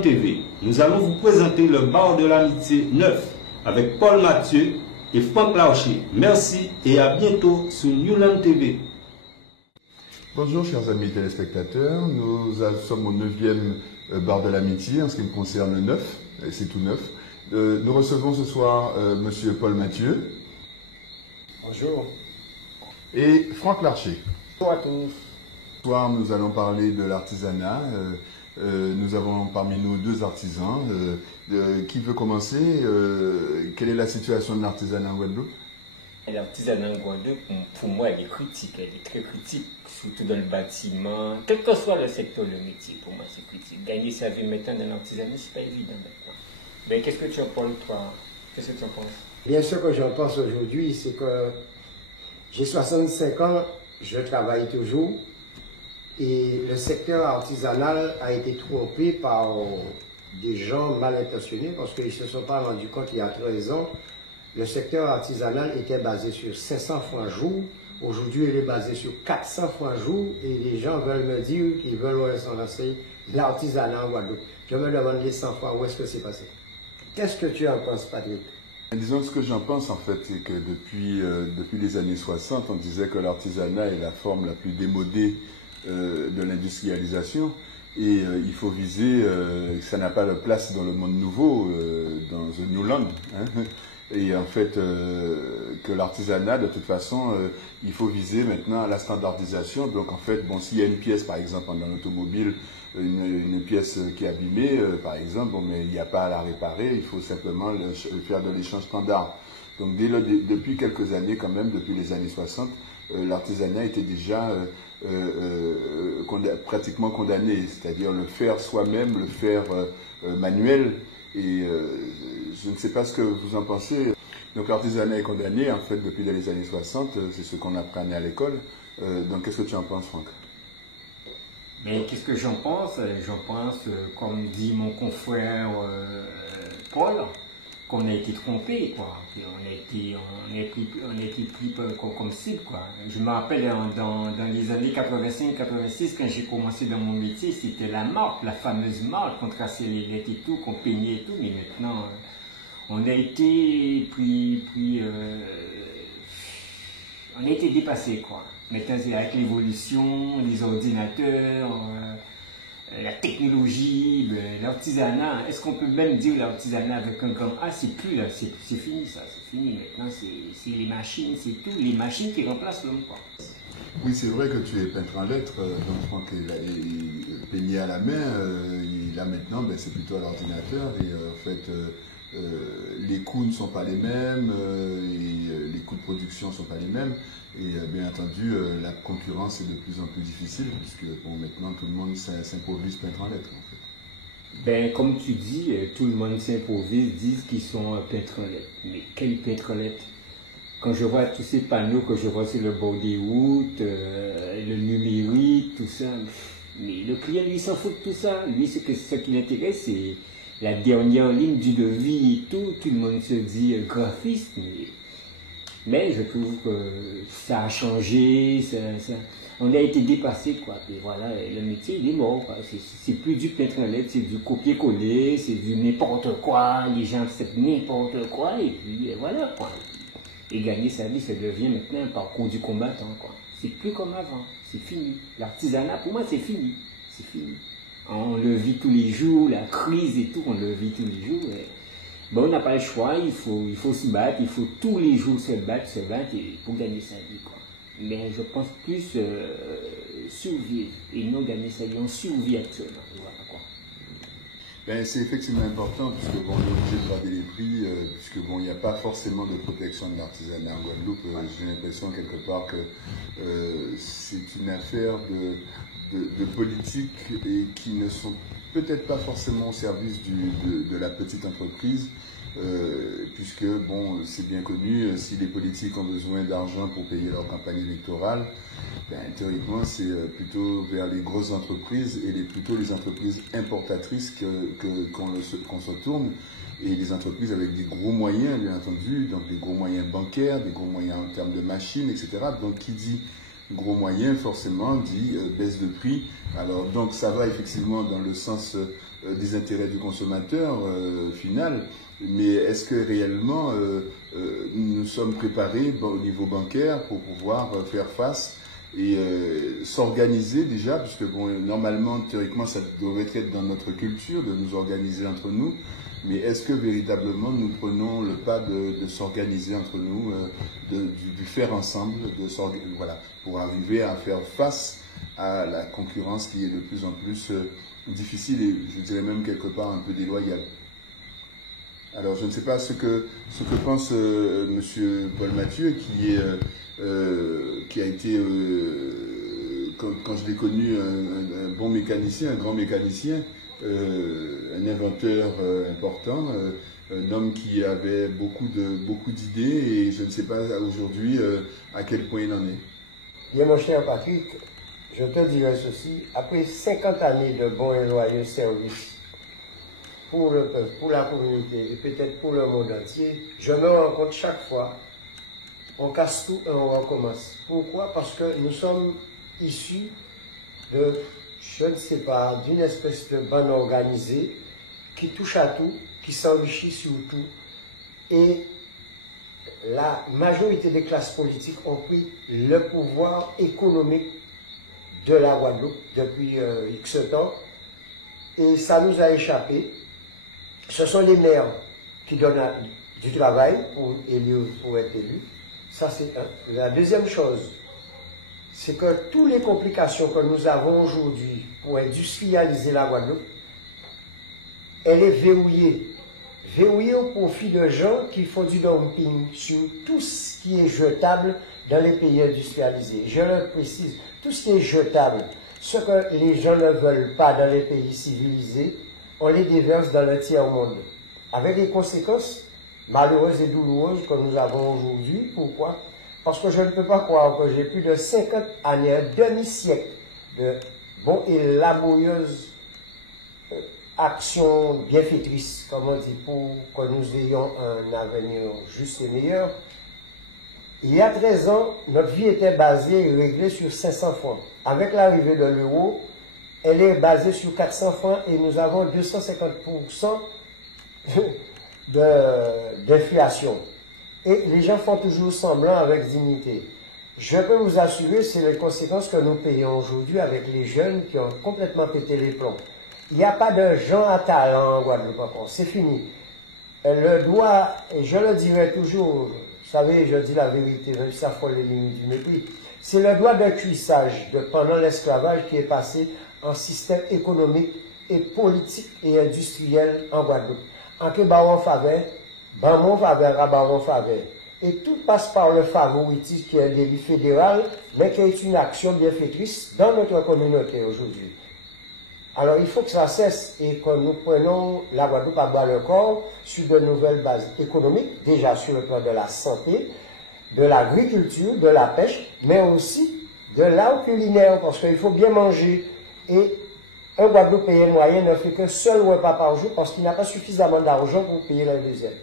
Newland TV, nous allons vous présenter le bar de l'amitié 9 avec Paul Mathieu et Franck Larcher. Merci et à bientôt sur Newland TV. Bonjour chers amis téléspectateurs, nous sommes au 9e bar de l'amitié, en ce qui me concerne le 9, et c'est tout neuf. Nous recevons ce soir monsieur Paul Mathieu. Bonjour. Et Franck Larcher. Bonjour à tous. Ce soir, nous allons parler de l'artisanat. Nous avons parmi nous deux artisans. Qui veut commencer? Quelle est la situation de l'artisanat en Guadeloupe? L'artisanat en Guadeloupe, pour moi, elle est critique. Elle est très critique, surtout dans le bâtiment. Quel que soit le secteur, le métier, pour moi, c'est critique. Gagner sa vie maintenant dans l'artisanat, c'est pas évident maintenant. Mais qu'est-ce que tu en penses, toi? Qu'est-ce que tu en penses? Bien sûr que j'en pense aujourd'hui, c'est que j'ai 65 ans, je travaille toujours. Et le secteur artisanal a été trompé par des gens mal intentionnés parce qu'ils ne se sont pas rendus compte il y a 13 ans. Le secteur artisanal était basé sur 500 francs jour. Aujourd'hui, il est basé sur 400 francs jour. Et les gens veulent me dire qu'ils veulent lancer l'artisanat en Guadeloupe. Je me demande les 100 francs, où est-ce que c'est passé? Qu'est-ce que tu en penses, Patrick? Disons ce que j'en pense en fait, c'est que depuis les années 60, on disait que l'artisanat est la forme la plus démodée de l'industrialisation et il faut viser que ça n'a pas de place dans le monde nouveau, dans The New Land, hein, et en fait que l'artisanat de toute façon il faut viser maintenant à la standardisation. Donc en fait, bon, s'il y a une pièce par exemple dans l'automobile, une pièce qui est abîmée par exemple, bon, mais il n'y a pas à la réparer, il faut simplement faire de l'échange standard. Donc depuis quelques années quand même, depuis les années 60, l'artisanat était déjà pratiquement condamné, c'est-à-dire le faire soi-même, le faire manuel, et je ne sais pas ce que vous en pensez. Donc l'artisanat est condamné en fait depuis les années 60, c'est ce qu'on apprenait à l'école. Donc qu'est-ce que tu en penses, Franck? Mais qu'est-ce que j'en pense? J'en pense, comme dit mon confrère Paul, qu'on a été trompé, quoi. On a été pris comme cible, quoi. Je me rappelle dans les années 85-86, quand j'ai commencé dans mon métier, c'était la marque, la fameuse marque, qu'on traçait les lettres et tout, qu'on peignait et tout, mais maintenant, on a été on a été dépassé, quoi. Maintenant, c'est avec l'évolution, les ordinateurs, la technologie, l'artisanat. Est-ce qu'on peut même dire l'artisanat avec un grand A? C'est plus là, c'est fini ça, c'est fini. Maintenant, c'est les machines, c'est tout, les machines qui remplacent l'homme, quoi. Oui, c'est vrai que tu es peintre en lettres, donc Franck est peigné à la main, là maintenant, ben, c'est plutôt à l'ordinateur, et en fait, les coûts ne sont pas les mêmes, et les coûts de production ne sont pas les mêmes, et bien entendu, la concurrence est de plus en plus difficile, puisque bon, maintenant tout le monde s'improvise peintre en lettres, en fait. Ben, comme tu dis, tout le monde s'improvise, disent qu'ils sont peintres en lettres. Mais quel peintre en lettres? Quand je vois tous ces panneaux que je vois sur le bord des routes, le numérique, tout ça, mais le client, lui, s'en fout de tout ça. Lui, ce qui l'intéresse, c'est la dernière ligne du devis et tout. Tout le monde se dit graphiste, mais je trouve que ça a changé, on a été dépassé, quoi. Et voilà, le métier, il est mort, quoi. C'est plus du peintre en lettres, c'est du copier-coller, c'est du n'importe quoi. Les gens acceptent n'importe quoi, et puis voilà, quoi. Et gagner sa vie, ça devient maintenant un parcours du combattant, quoi. C'est plus comme avant, c'est fini. L'artisanat, pour moi, c'est fini. C'est fini. On le vit tous les jours, la crise et tout, on le vit tous les jours. Bon, on n'a pas le choix, il faut se battre, il faut tous les jours se battre pour gagner sa vie, quoi. Mais je pense plus survivre et non gagner sa vie. On survit actuellement, voilà, quoi. Ben, c'est effectivement important, puisque bon, on est obligé de garder les prix, puisque bon, il n'y a pas forcément de protection de l'artisanat en Guadeloupe. J'ai l'impression quelque part que c'est une affaire de politique et qui ne sont peut-être pas forcément au service de la petite entreprise, puisque bon, c'est bien connu, si les politiques ont besoin d'argent pour payer leur campagne électorale, ben, théoriquement c'est plutôt vers les grosses entreprises et plutôt les entreprises importatrices qu'on se tourne, et les entreprises avec des gros moyens, bien entendu, donc des gros moyens bancaires, des gros moyens en termes de machines, etc. Donc qui dit gros moyens, forcément, dit baisse de prix. Alors, donc, ça va effectivement dans le sens des intérêts du consommateur final, mais est-ce que réellement nous sommes préparés au niveau bancaire pour pouvoir faire face et s'organiser déjà, puisque bon, normalement, théoriquement, ça devrait être dans notre culture de nous organiser entre nous, mais est-ce que véritablement nous prenons le pas de s'organiser entre nous, du faire ensemble, voilà, pour arriver à faire face à la concurrence qui est de plus en plus difficile et je dirais même quelque part un peu déloyale. Alors je ne sais pas ce que pense Monsieur Paul Mathieu qui a été quand je l'ai connu un bon mécanicien, un grand mécanicien, un inventeur important, un homme qui avait beaucoup d'idées et je ne sais pas aujourd'hui à quel point il en est. Bien mon cher Patrick, je te dirais ceci, après 50 années de bons et loyaux services pour le peuple, pour la communauté et peut-être pour le monde entier, je me rends compte chaque fois, on casse tout et on recommence. Pourquoi? Parce que nous sommes issus de, je ne sais pas, d'une espèce de bande organisée qui touche à tout, qui s'enrichit sur tout. Et la majorité des classes politiques ont pris le pouvoir économique de la Guadeloupe depuis X temps. Et ça nous a échappé. Ce sont les maires qui donnent du travail pour être élus. Ça, c'est un. La deuxième chose, c'est que toutes les complications que nous avons aujourd'hui pour industrialiser la Guadeloupe, elle est verrouillée. Verrouillée au profit de gens qui font du dumping sur tout ce qui est jetable dans les pays industrialisés. Je le précise, tout ce qui est jetable, ce que les gens ne veulent pas dans les pays civilisés, on les déverse dans le tiers-monde. Avec des conséquences malheureuses et douloureuses que nous avons aujourd'hui. Pourquoi? Parce que je ne peux pas croire que j'ai plus de 50 années, un demi-siècle de bons et laborieuses actions bienfaitrices, comme on dit, pour que nous ayons un avenir juste et meilleur. Il y a 13 ans, notre vie était basée et réglée sur 500 francs. Avec l'arrivée de l'euro, elle est basée sur 400 francs et nous avons 250% d'inflation. Et les gens font toujours semblant avec dignité. Je peux vous assurer, c'est les conséquences que nous payons aujourd'hui avec les jeunes qui ont complètement pété les plombs. Il n'y a pas de gens à talent en Guadeloupe encore, c'est fini. Le doigt, et je le dirai toujours, vous savez, je dis la vérité, même si ça frôle les limites du mépris, c'est le doigt de cuissage pendant l'esclavage qui est passé en système économique et politique et industriel en Guadeloupe. En que baron faveur, baron faveur à baron faveur. Et tout passe par le favoritisme qui est un délit fédéral, mais qui est une action bienfaitrice dans notre communauté aujourd'hui. Alors il faut que ça cesse et que nous prenions la Guadeloupe à bas le corps sur de nouvelles bases économiques, déjà sur le plan de la santé, de l'agriculture, de la pêche, mais aussi de l'art culinaire, parce qu'il faut bien manger. Et un Guadeloupéen moyen ne fait qu'un seul repas par jour parce qu'il n'a pas suffisamment d'argent pour payer la deuxième.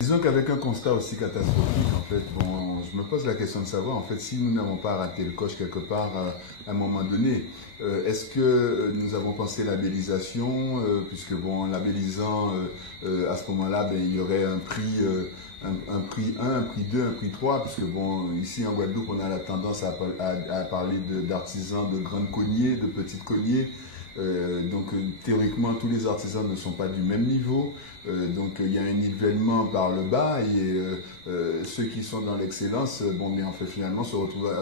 Disons qu'avec un constat aussi catastrophique, en fait, bon, je me pose la question de savoir, en fait, si nous n'avons pas raté le coche quelque part à un moment donné, est-ce que nous avons pensé labellisation, puisque bon, labellisant, à ce moment-là, ben, il y aurait un prix, un prix 1, un prix 2, un prix 3, puisque bon, ici en Guadeloupe, on a la tendance à parler d'artisans de grandes cognées, de petites cognées. Donc théoriquement tous les artisans ne sont pas du même niveau, donc il y a un nivellement par le bas et ceux qui sont dans l'excellence, bon mais en fait finalement se retrouvent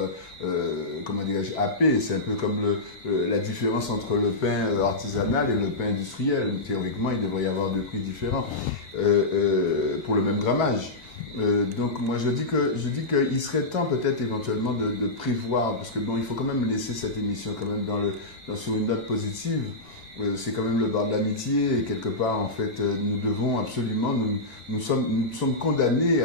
comment dirais-je, happés. C'est un peu comme la différence entre le pain artisanal et le pain industriel. Théoriquement il devrait y avoir deux prix différents pour le même grammage. Donc moi je dis qu'il serait temps peut-être éventuellement de prévoir, parce que bon il faut quand même laisser cette émission quand même sur une note positive. C'est quand même le bar de l'amitié et quelque part en fait nous devons absolument, nous sommes condamnés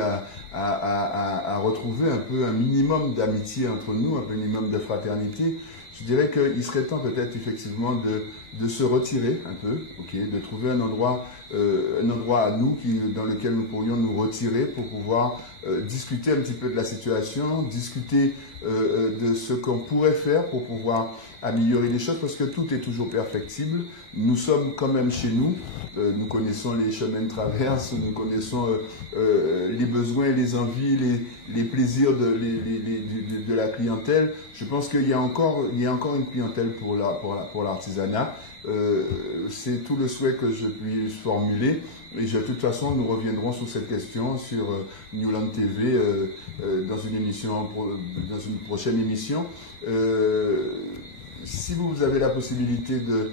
à retrouver un peu un minimum d'amitié entre nous, un minimum de fraternité. Je dirais qu'il serait temps peut-être effectivement de se retirer un peu, de trouver un endroit à nous dans lequel nous pourrions nous retirer pour pouvoir discuter un petit peu de la situation, discuter de ce qu'on pourrait faire pour pouvoir améliorer les choses, parce que tout est toujours perfectible. Nous sommes quand même chez nous, nous connaissons les chemins de traverse, nous connaissons les besoins, les envies, les plaisirs de la clientèle. Je pense qu'il y a encore une clientèle pour l'artisanat. C'est tout le souhait que je puis formuler. Et de toute façon, nous reviendrons sur cette question sur Newland TV dans une prochaine émission. Si vous avez la possibilité de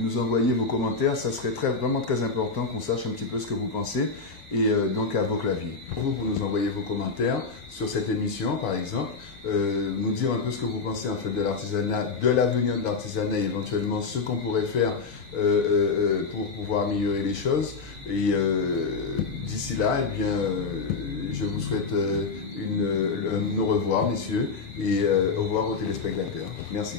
nous envoyer vos commentaires, ça serait vraiment très important qu'on sache un petit peu ce que vous pensez. Et donc à vos claviers. Pour nous envoyer vos commentaires sur cette émission, par exemple, nous dire un peu ce que vous pensez en fait de l'artisanat, de l'avenir de l'artisanat, éventuellement ce qu'on pourrait faire pour pouvoir améliorer les choses. Et d'ici là, eh bien, je vous souhaite au revoir, messieurs, et au revoir aux téléspectateurs. Merci.